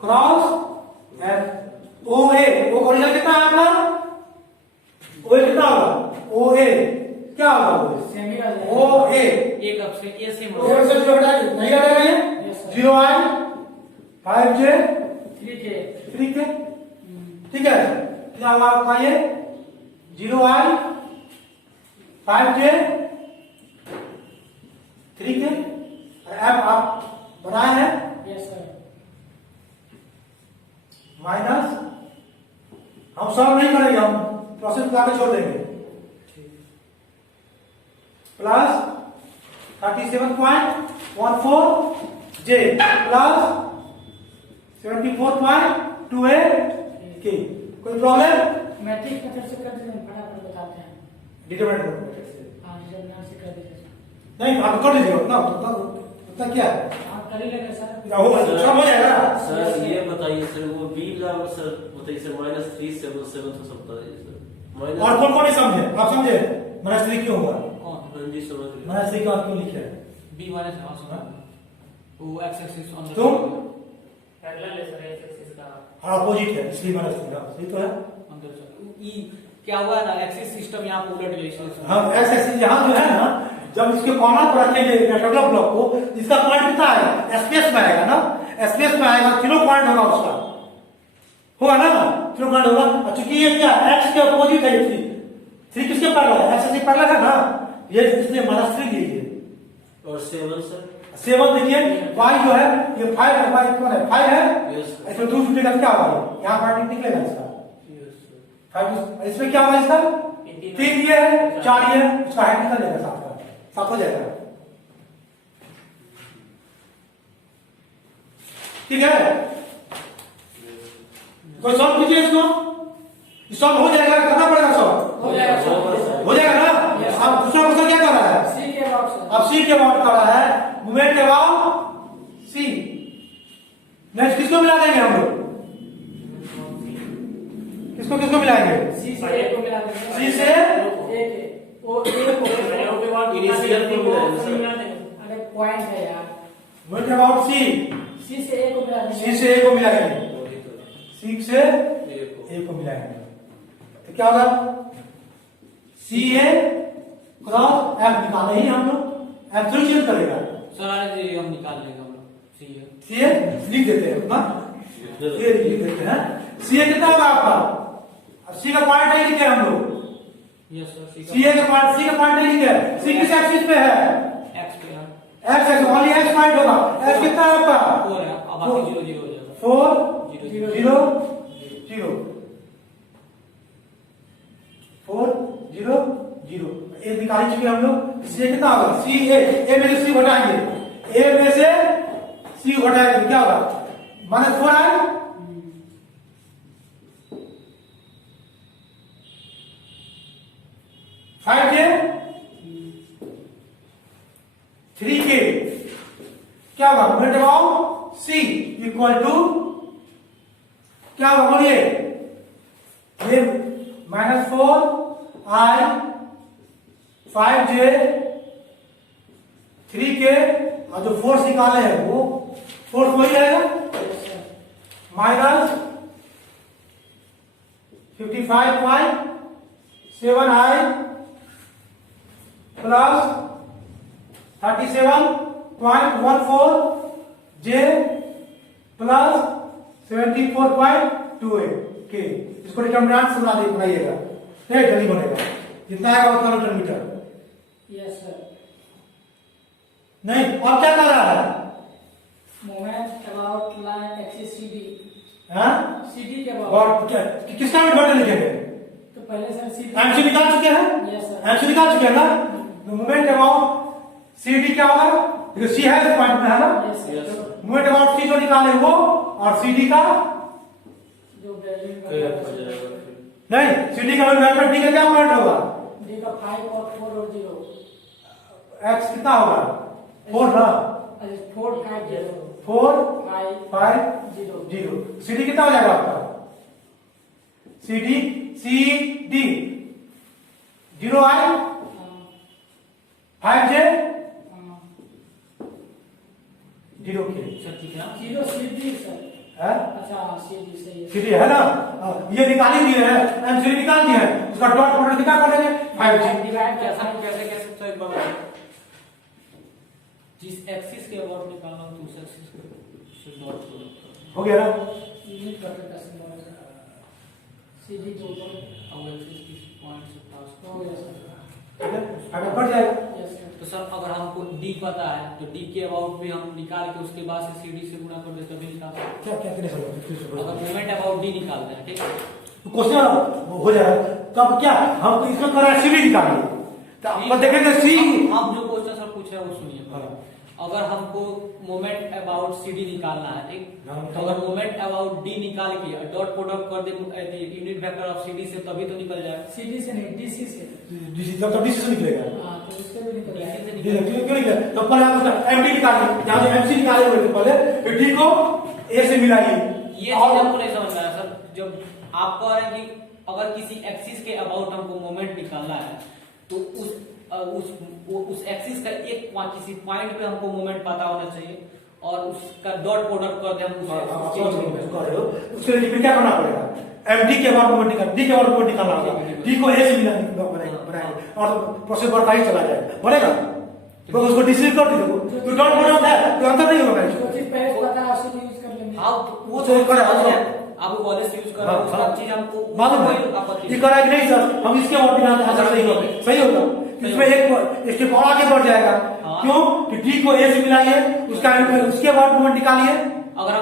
क्रॉस एफ, ओ ए, ओ ओरिजिनल कितना है आपका, ओ ए कितना होगा, ओ ए क्या होगा, सेमी आ जाएगा ओ ए एक अब से ए से ओ से जो हटाएंगे नहीं हटाएगा ये, Yes, sir. 0 आई 5j 3K 3k, ठीक है, क्या होगा आपका ये 0 आई 5j 3k, एफ आप बनाए हैं यस सर माइनस, हम सॉल्व नहीं करेंगे, हम प्रोसेस को आगे छोड़ देंगे, प्लस 37.14 जे प्लस 74.28 के, कोई प्रॉब्लम, मैट्रिक मेथड से कर दीजिए, फटाफट बताते हैं। डिटरमिनेंट मेथड से हाँ डिटरमिनेंट से कर दीजिए नहीं, आप कर लीजिए उतना उतना क्या है, हाँ कर ही लेंगे सर। हो सब हो जाएगा। सर ये बताइए सर, वो बी बराबर सर बताइए सर -377 तो सब बताइए सर, और कौन कौन नहीं समझे, आप समझे -3 क्यों होगा, हाँ जी समझ गए। माइनस 3 का क्यों लिखे हैं? बी माइनस हाँ सुना वो एक्स एक्सिस ऑन द तुम? पैरेलल है सर एक्स एक्सिस का। हाँ अपोजिट है इसलिए माइनस 3 का सही तो है। अंदर से ई क्या हुआ ना एक्सिस सिस्टम यहाँ पे उलट गया इसलिए हाँ ऐसे ऐसे यहाँ जो है ना जब इसके कॉर्नर पर रखेंगे रेक्टेंगुलर ब्लॉक को इसका पॉइंट कितना आएगा स्पेस में आएगा ना स्पेस में आएगा तीनों पॉइंट होगा उसका होगा ना तीनों पॉइंट होगा और चूंकि ये क्या एक्स के अपोजिट है ये 3 किसके पैरेलल है एक्स से पैरेलल है ना ये इसलिए माइनस 3 लीजिए और 7 सर 7 देखिए y जो है ये 5 है y कौन है 5 है यस इसमें 2 50 का क्या होगा यहाँ पर निकलेगा इसका सर 5 इसमें क्या होगा इसका 3 ये है 4 ये है इसका हाइट निकल जाएगा 7 का 7 हो जाएगा ठीक है कोई सॉल्व कीजिए इसको सॉल्व हो जाएगा करना पड़ेगा सॉल्व हो जाएगा सर। हो जाएगा ना अब दूसरा क्वेश्चन क्या कर रहा है सी के अबाउट सर। अब सी के अबाउट कर रहा है मूवमेंट अबाउट सी नेक्स्ट किसको मिला देंगे हम लोग किसको किसको मिलाएंगे सी से ए को मिला देंगे। सी से ए के वो ए को इनिशियल को मिलाएंगे सर। अरे पॉइंट है यार मूवमेंट अबाउट सी सी से ए को मिला देंगे। सी से ए को मिलाएंगे वही तो सी से एक ए को मिलाएंगे तो क्या होगा सी ए क्रॉस एफ निकाले ही हम लोग एफ थोड़ी चेंज करेगा सर अरे जी हम निकाल लेंगे हम लोग सी है सी ए लिख देते हैं अपना ये लिख देते हैं सी ए कितना होगा आपका अब सी का पॉइंट नहीं लिखे हम लोग यस सर सी ए का पॉइंट नहीं लिखे सी किस एक्सिस पे है एक्स पे है x x only x point होगा एक्स कितना है आपका 4 है अब बाकी 0 0 हो जाएगा 4 0 0 0 4 0 0 ए निकाल चुके हम लोग सी कितना होगा सी ए में से सी घटाएंगे ए में से सी घटाएंगे क्या होगा माइनस 4 है फाइव के 3 के क्या होगा movement about C equal to क्या होगा बोलिए ये -4 I 5J 3 के और जो फोर्स निकाले हैं वो फोर्स वही रहेगा -55.7I प्लस 37.14 J प्लस 74.28 के इसको डिटर्मिनेंट बना दे बनाइएगा नहीं जल्दी बनेगा कितना आएगा उतना न्यूटन मीटर यस सर। नहीं अब क्या कर रहा है moment about line axis CD हाँ सीडी के और अबाउट क्या किसका बटन लिखेंगे तो पहले सर सीडी एमसी निकाल चुके हैं यस सर। एमसी निकाल चुके हैं ना मूवमेंट अबाउट सीडी क्या होगा देखो सी है इस पॉइंट में है ना यस सर। मूवमेंट अबाउट सी जो निकाले वो और सीडी का जो वैल्यू फिर हो जाएगा फिर नहीं सीडी का वैल्यू डी का क्या पॉइंट होगा डी का 5 और 4 और 0 एक्स कितना होगा 4 ना 4 5 0 4 5 5 0 0 सीडी कितना हो जाएगा आपका CD 0I 5J 0K sir ठीक है 0 सीडी सर। है अच्छा सीडी सही है। सीडी है ना ये निकाल ही दिए हैं एमसीडी निकाल दिए हैं उसका डॉट प्रोडक्ट कितना कर लेंगे 5G डिवाइड कैसा कैसा कैसे कैसे तो एक बार बताओ। जिस एक्सिस के अबाउट निकालना हो तो उस एक्सिस से डॉट प्रोडक्ट हो गया ना यूनिट करके कैसे बनेगा सीडी के ऊपर अब एक्सिस किस पॉइंट से पास हो गया सर। ठीक है आगे बढ़ जाएगा यस सर। तो सर अगर हमको डी पता है तो डी के अबाउट भी हम निकाल के उसके बाद से सीडी से गुणा कर दे तभी निकाल सकते क्या क्या कितने हैं। अगर मोमेंट अबाउट डी निकालते हैं ठीक है क्वेश्चन हो जाएगा तो अब क्या हम इसमें कर रहे हैं सीडी निकालिए तो आप देखेंगे सी आप जो क्वेश्चन सर पूछ रहे हैं वो सुनिए हाँ। अगर हमको मोमेंट अबाउट सीडी निकालना है ठीक हाँ। तो अगर मोमेंट अबाउट डी निकाल के डॉट प्रोडक्ट कर दे यूनिट वेक्टर ऑफ सीडी से तभी तो निकल जाएगा सीडी से नहीं डीसी से। डीसी तब तो डीसी से निकलेगा हाँ तो इससे भी निकल जाएगा। DC से क्यों क्यों निकलेगा तो पहले आप उसका एमडी निकालिए जहां से एमसी निकाले हुए थे पहले फिर डी को ए से मिलाइए ये चीज हमको नहीं समझ में आया सर जब आप कह रहे हैं कि अगर किसी एक्सिस के अबाउट हमको मोमेंट निकालना है तो उस उस एक्सिस का किसी पॉइंट पे हमको मोमेंट पता होना चाहिए और उसका डॉट प्रोडक्ट करके हम उसके लिए क्या करना पड़ेगा? एमडी के बाद मोमेंट निकाल, डी के बाद मोमेंट निकालना होगा, डी को ए से बनाएंगे और प्रोसेस बढ़ता ही चला जाएगा, बढ़ेगा। तो उसको डिसीज कर दीजिए, तो डॉट प्रोडक्ट है तो अंतर नहीं होगा। जो चीज पहले पता है उसी को यूज कर लेंगे। हाँ वो तो तो करें, आप कॉलेज यूज कर रहे हो उसका चीज हमको मालूम है ये करा कि नहीं सर, हम इसके बाद निकालते हैं, सही होगा, सही होगा। इसमें एक स्टेप और आगे बढ़ जाएगा। क्यों कि डी को ए से मिलाइए, उसके बाद मोमेंट निकालिए। अगर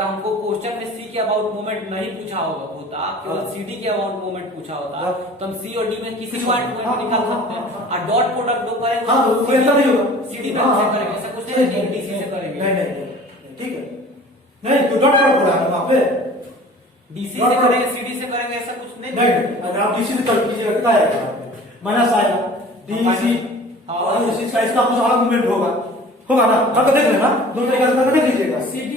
हमको क्वेश्चन में सी के अबाउट मोमेंट नहीं पूछा होता, केवल सीडी के अबाउट मोमेंट पूछा होता, तो हम सी और डी में किसी पॉइंट मोमेंट निकाल सकते हैं। और डॉट प्रोडक्ट दो करेंगे, हाँ वो ऐसा नहीं होगा, सीडी में से करेंगे, ऐसा कुछ नहीं है डीसी से करेंगे। नहीं ठीक है, नहीं तो डॉट प्रोडक्ट हो रहा है वहां पे, डीसी से करेंगे सीडी से करेंगे, ऐसा कुछ नहीं। अगर आप डीसी से कर कीजिएगा कितना आएगा? माइनस आएगा, डीसी और इसका कुछ अलग मूवमेंट होगा ना, करके देख लेना, दो तरीके से करके देख लीजिएगा। CD